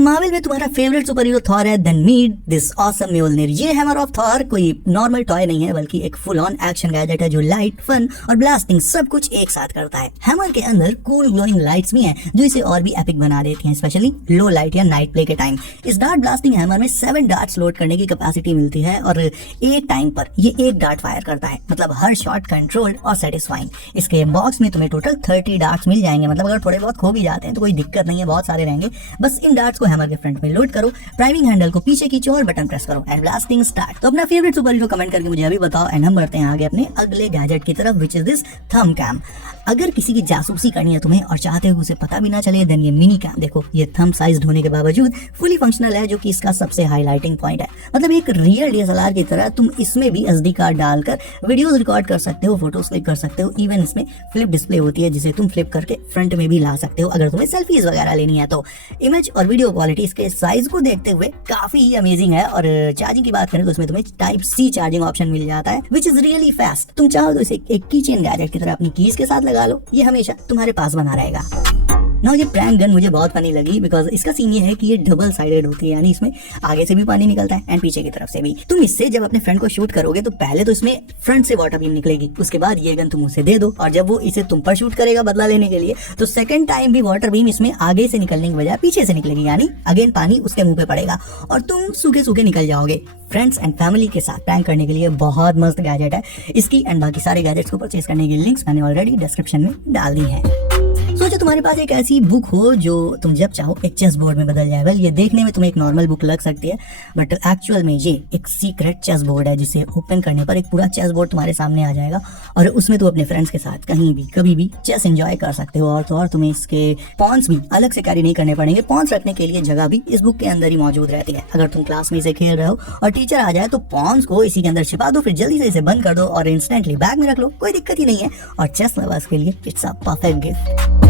Marvel में तुम्हारा favourite super hero Thor है, देन मीट दिस ऑसम म्योल्निर। ये हैमर ऑफ थॉर कोई नॉर्मल टॉय नहीं है, बल्कि एक फुल ऑन एक्शन गैजेट है जो लाइट, फन और ब्लास्टिंग सब कुछ एक साथ करता है। हैमर के अंदर कूल ग्लोइंग लाइट्स भी हैं जो इसे और भी एपिक बना देती हैं, स्पेशली लो लाइट या नाइट प्ले के टाइम। इस डार्ट ब्लास्टिंग हैमर में 7 डार्ट्स लोड करने की कैपेसिटी मिलती है और एक टाइम पर ये एक डार्ट फायर करता है, मतलब हर शॉट कंट्रोल्ड और सेटिस्फाइंग। इसके बॉक्स में तुम्हें टोटल 30 डार्ट्स मिल जाएंगे, मतलब अगर थोड़े बहुत खो भी जाते हैं तो कोई दिक्कत नहीं है, बहुत सारे रहेंगे। बस इन डार्ट्स को हैमर के फ्रंट में लोड करो, प्राइमिंग हैंडल को पीछे खींचो और बटन प्रेस करो एंड ब्लास्टिंग स्टार्ट। तो अपना फेवरेट सुपर हीरो कमेंट करके मुझे अभी बताओ एंड हम बढ़ते हैं आगे अपने अगले गैजेट की तरफ, which is this thumb cam. अगर किसी की जासूसी करनी है तुम्हें और चाहते हो उसे पता भी ना चले, देन ये मिनी कैम देखो, ये थंब साइज होने के बावजूद फुली फंक्शनल है, जो कि इसका सबसे हाईलाइटिंग पॉइंट है। मतलब एक रियल डीएसएलआर की तरह तुम इसमें भी एसडी कार्ड डालकर वीडियोस रिकॉर्ड कर सकते हो, फोटोज क्लिक कर सकते हो, इवन इसमें फ्लिप डिस्प्ले होती है जिसे तुम फ्लिप करके फ्रंट में भी ला सकते हो अगर तुम्हें सेल्फीज वगैरह लेनी है तो। इमेज और वीडियो क्वालिटी इसके साइज को देखते हुए काफी अमेजिंग है। और चार्जिंग की बात करें तो इसमें तुम्हें टाइप सी चार्जिंग ऑप्शन मिल जाता है, विच इज रियली फास्ट। तुम चाहो तो इसे एक की चेन गैजेट की तरह अपनी कीज के साथ लगा लो, ये हमेशा तुम्हारे पास बना रहेगा। ना ये प्रैंक गन मुझे बहुत फनी लगी बिकॉज इसका सीन ये है कि ये डबल साइडेड होती है, यानी इसमें आगे से भी पानी निकलता है एंड पीछे की तरफ से भी। तुम इससे जब अपने फ्रेंड को शूट करोगे तो पहले तो इसमें फ्रंट से वाटर बीम निकलेगी, उसके बाद ये गन तुम उसे दे दो और जब वो इसे तुम पर शूट करेगा बदला लेने के लिए, तो सेकंड टाइम भी वाटर बीम इसमें आगे से निकलने की बजाय पीछे से निकलेगी, यानी अगेन पानी उसके मुंह पे पड़ेगा और तुम सूखे सूखे निकल जाओगे। फ्रेंड्स एंड फैमिली के साथ प्रैंक करने के लिए बहुत मस्त गैजेट है। इसकी एंड बाकी सारे गैजेट्स को परचेज करने की लिंक्स मैंने ऑलरेडी डिस्क्रिप्शन में डाल दी है। सोचो तुम्हारे पास एक ऐसी बुक हो जो तुम जब चाहो एक चेस बोर्ड में बदल जाए। वेल, ये देखने में तुम्हें एक नॉर्मल बुक लग सकती है, बट एक्चुअल में ये एक सीक्रेट चेस बोर्ड है जिसे ओपन करने पर एक पूरा चेस बोर्ड तुम्हारे सामने आ जाएगा और उसमें तुम अपने फ्रेंड्स के साथ कहीं भी कभी भी चेस एंजॉय कर सकते हो। और तो और तुम्हें इसके पॉन्स भी अलग से कैरी नहीं करने पड़ेंगे, पॉन्स रखने के लिए जगह भी इस बुक के अंदर ही मौजूद रहती है। अगर तुम क्लास में इसे खेल रहे हो और टीचर आ जाए तो पॉन्स को इसी के अंदर छिपा दो, फिर जल्दी से इसे बंद कर दो और इंस्टेंटली बैग में रख लो, कोई दिक्कत ही नहीं है। और चेस लवर्स के लिए इट्स अ परफेक्ट गिफ्ट।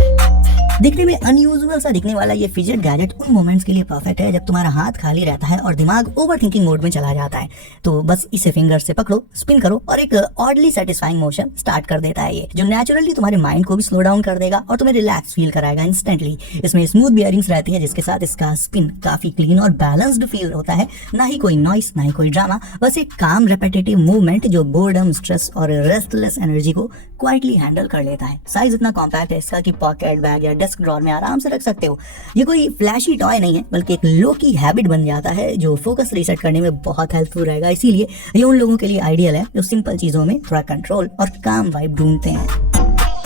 दिखने में अनयूजुअल सा दिखने वाला ये फिजेट गैजेट उन मोमेंट्स के लिए परफेक्ट है जब तुम्हारा हाथ खाली रहता है और दिमाग ओवरथिंकिंग मोड में चला जाता है। तो बस इसे फिंगर से पकड़ो, स्पिन करो और एक ऑडली सेटिस्फाइंग मोशन स्टार्ट कर देता है ये, जो नेचुरली तुम्हारे माइंड को भी स्लो डाउन कर देगा और तुम्हें रिलैक्स फील कराएगा इंस्टेंटली। इसमें स्मूथ बियरिंग्स रहती है जिसके साथ इसका स्पिन काफी क्लीन और बैलेंस्ड फील होता है, ना ही कोई नॉइस ना ही कोई ड्रामा, बस एक काम रेपिटेटिव मूवमेंट जो बोर्डम, स्ट्रेस और रेस्टलेस एनर्जी को क्वाइटली हैंडल कर लेता है। साइज इतना कॉम्पैक्ट है इसका कि पॉकेट, बैग या डेस्क ड्रॉर में आराम से रख सकते हो। ये कोई फ्लैशी टॉय नहीं है, बल्कि एक लो की हैबिट बन जाता है जो फोकस रीसेट करने में बहुत हेल्पफुल रहेगा। इसीलिए ये उन लोगों के लिए आइडियल है जो सिंपल चीजों में थोड़ा कंट्रोल और काम वाइब ढूंढते हैं।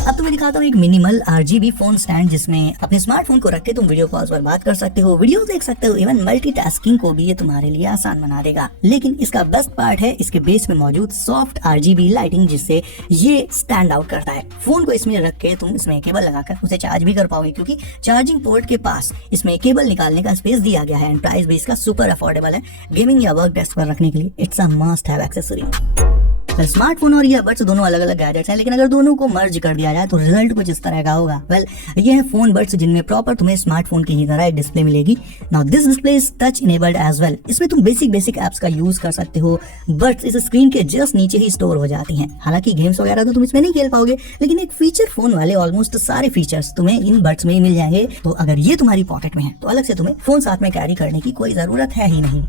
अब तुम्हें दिखाता हूँ एक मिनिमल RGB फोन स्टैंड जिसमें अपने स्मार्टफोन को रख के तुम वीडियो कॉल्स पर बात कर सकते हो, वीडियोस देख सकते हो, इवन मल्टीटास्किंग को भी ये तुम्हारे लिए आसान बना देगा। लेकिन इसका बेस्ट पार्ट है इसके बेस में मौजूद सॉफ्ट RGB लाइटिंग, जिससे ये स्टैंड आउट करता है। फोन को इसमें रख के तुम इसमें केबल लगाकर उसे चार्ज भी कर पाओगे, क्योंकि चार्जिंग पोर्ट के पास इसमें केबल निकालने का स्पेस दिया गया है एंड प्राइस भी इसका सुपर अफोर्डेबल है। गेमिंग या वर्क डेस्क पर रखने के लिए it's a must have accessory. Smartphone और ईयरबड्स दोनों अलग अलग गैजेट्स हैं, लेकिन अगर दोनों को मर्ज कर दिया जाए तो रिजल्ट कुछ इस तरह का होगा। वेल, ये है फोन बड्स जिनमें प्रॉपर तुम्हें स्मार्टफोन की ही तरह एक डिस्प्ले मिलेगी। Now this display is touch enabled as well. इसमें तुम बेसिक एप्स का यूज कर सकते हो। बड्स इस स्क्रीन के जस्ट नीचे ही स्टोर हो जाती हैं। हालांकि गेम्स वगैरह तो तुम इसमें नहीं खेल पाओगे, लेकिन एक फीचर फोन वाले ऑलमोस्ट सारे फीचर्स तुम्हें इन बड्स में ही मिल जाएंगे। तो अगर ये तुम्हारी पॉकेट में है तो अलग से तुम्हें फोन साथ में कैरी करने की कोई जरूरत है ही नहीं।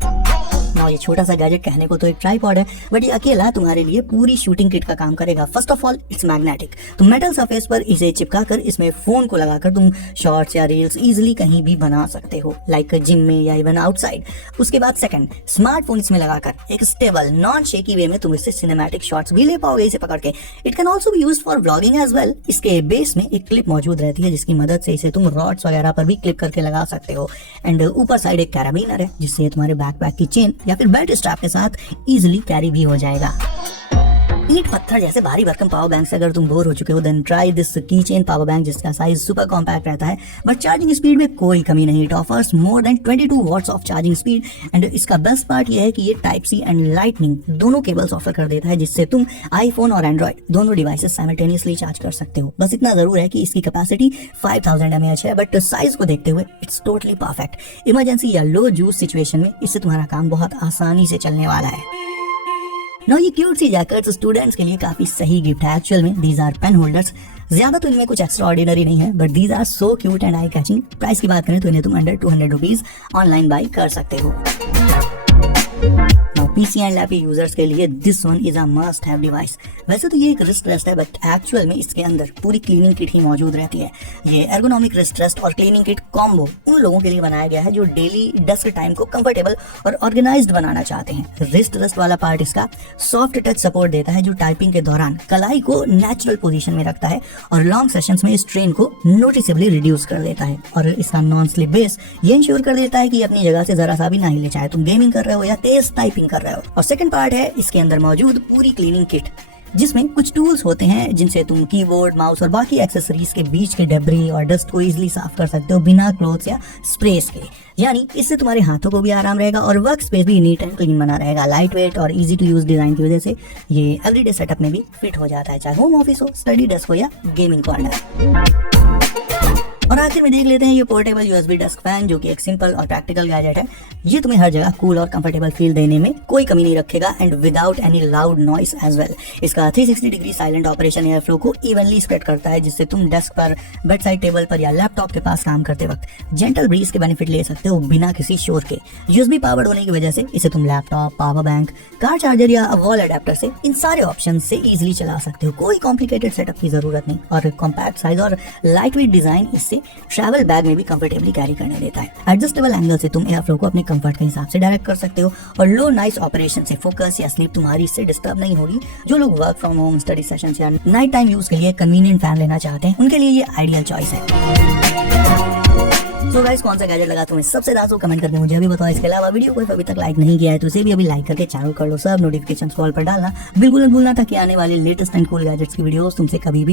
ना ये छोटा सा गैजेट कहने को तो एक ट्राइपॉड है, बट ये अकेला तुम्हारे लिए पूरी शूटिंग किट का काम करेगा। First of all it's magnetic. तुम मेटल सरफेस पर इसे चिपकाकर इसमें फोन को लगाकर तुम शॉर्ट्स या रील्स इजीली कहीं भी बना सकते हो, लाइक जिम में या इवन आउटसाइड। उसके बाद सेकंड, स्मार्टफोन इसमें लगाकर एक स्टेबल नॉन शेकी वे में तुम इससे सिनेमैटिक शॉट्स भी ले पाओगे इसे पकड़ के। It can also be used for vlogging as well. इसके बेस में एक क्लिप मौजूद रहती है जिसकी मदद से इसे तुम रॉड्स वगैरह पर भी क्लिप करके लगा सकते हो। एंड ऊपर साइड एक कैराबिनर है जिससे तुम्हारे बैकपैक की चेन या फिर बेल्ट स्ट्रैप के साथ इजीली कैरी भी हो जाएगा। ईंट पत्थर जैसे भारी भरकम पावर बैंक से अगर तुम बोर हो चुके हो, then try this key chain power bank जिसका साइज सुपर कॉम्पैक्ट रहता है, बट चार्जिंग स्पीड में कोई कमी नहीं। It offers more than 22 watts of charging speed and इसका बेस्ट पार्ट ये है कि ये टाइप सी एंड लाइटनिंग दोनों केबल्स ऑफर कर देता है, जिससे तुम आईफोन और एंड्रॉइड दोनों डिवाइसेस साइमल्टेनियसली चार्ज कर सकते हो। बस इतना जरूर है कि इसकी कैपेसिटी 5000 mAh है, बट साइज को देखते हुए इट्स टोटली परफेक्ट। इमरजेंसी या लो जूस सिचुएशन में इससे तुम्हारा काम बहुत आसानी से चलने वाला है। नो ये क्यूट सी जैकेट्स स्टूडेंट्स के लिए काफी सही गिफ्ट है। एक्चुअल में दीज आर पेन होल्डर्स। ज्यादा तो इनमें कुछ एक्स्ट्रा ऑर्डिनरी नहीं है, but these are so cute and eye catching. Price की बात करें तो इन्हें तुम अंडर 200 रुपीज ऑनलाइन बाई कर सकते हो। पीसी एंड लैपी यूजर्स के लिए this one is a must have device. वैसे तो ये एक रिस्ट रेस्ट है, बट एक्चुअल में इसके अंदर पूरी क्लीनिंग किट ही मौजूद रहती है। ये एर्गोनॉमिक रिस्ट रेस्ट और क्लीनिंग किट कॉम्बो उन लोगों के लिए बनाया गया है जो डेली डेस्क टाइम को कंफर्टेबल और ऑर्गेनाइज्ड बनाना चाहते हैं। रिस्ट रेस्ट वाला पार्ट इसका सॉफ्ट टच सपोर्ट देता है, जो टाइपिंग के दौरान कलाई को नेचुरल पोजीशन में रखता है और लॉन्ग सेशंस में स्ट्रेन को नोटिसेबली रिड्यूस कर देता है। और इसका नॉन स्लिप बेस ये इंश्योर कर देता है कि अपनी जगह से जरा सा भी ना हिले, चाहे तुम गेमिंग कर रहे हो या तेज टाइपिंग कर रहे हो। और सेकंड पार्ट है इसके अंदर मौजूद पूरी क्लीनिंग किट, जिसमें कुछ टूल्स होते हैं जिनसे तुम कीबोर्ड, माउस और बाकी एक्सेसरीज के बीच के डेब्री और डस्ट को इजीली साफ कर सकते हो बिना क्लोथ्स या स्प्रेस के। यानी इससे तुम्हारे हाथों को भी आराम रहेगा और वर्क स्पेस भी नीट एंड क्लीन बना रहेगा। लाइट वेट और इजी टू यूज डिजाइन की वजह से ये एवरीडे सेटअप में भी फिट हो जाता है, चाहे होम ऑफिस हो, स्टडी डेस्क हो या गेमिंग कॉर्नर। और आखिर में देख लेते हैं ये पोर्टेबल यूएसबी डेस्क फैन, जो कि एक सिंपल और प्रैक्टिकल गैजेट है। ये तुम्हें हर जगह कूल और कंफर्टेबल फील देने में कोई कमी नहीं रखेगा and without any loud noise as well. इसका 360 degree silent operation air flow को इवनली स्प्रेड करता है, जिससे तुम डेस्क पर, बेड साइड टेबल पर या लैपटॉप के पास काम करते वक्त जेंटल ब्रीज के बेनिफिट ले सकते हो बिना किसी शोर के। यूएसबी पावर्ड होने की वजह से इसे तुम laptop, power bank, car charger या वॉल अडेप्टर से इन सारे ऑप्शन से इजीली चला सकते हो। कोई कॉम्प्लिकेटेड सेटअप की जरूरत नहीं और कॉम्पैक्ट साइज और लाइट वेट डिजाइन इससे ट्रैवल बैग में भी कंफर्टेबली कैरी करने देता है। एडजस्टेबल एंगल से तुम एयर फ्लो को अपने कंफर्ट के हिसाब से डायरेक्ट कर सकते हो और लो नॉइस ऑपरेशन से फोकस या स्लीप तुम्हारी इससे डिस्टर्ब नहीं होगी। जो लोग work from home, study sessions या नाइट टाइम यूज के लिए कन्वीनियंट फैन लेना चाहते हैं, उनके लिए ये आइडियल चॉइस है। तो गाइस, कौन सा गैजेट लगा तुम्हें सबसे ज्यादा, तो कमेंट करके मुझे अभी बताओ। इसके अलावा वीडियो को अभी तक लाइक नहीं किया है तो इसे भी अभी लाइक करके चैनल कर लो। सब नोटिफिकेशन कॉल पर डालना बिल्कुल मत भूलना, ताकि आने वाले लेटेस्ट एंड कूल गैजेट्स की वीडियोस तुमसे कभी भी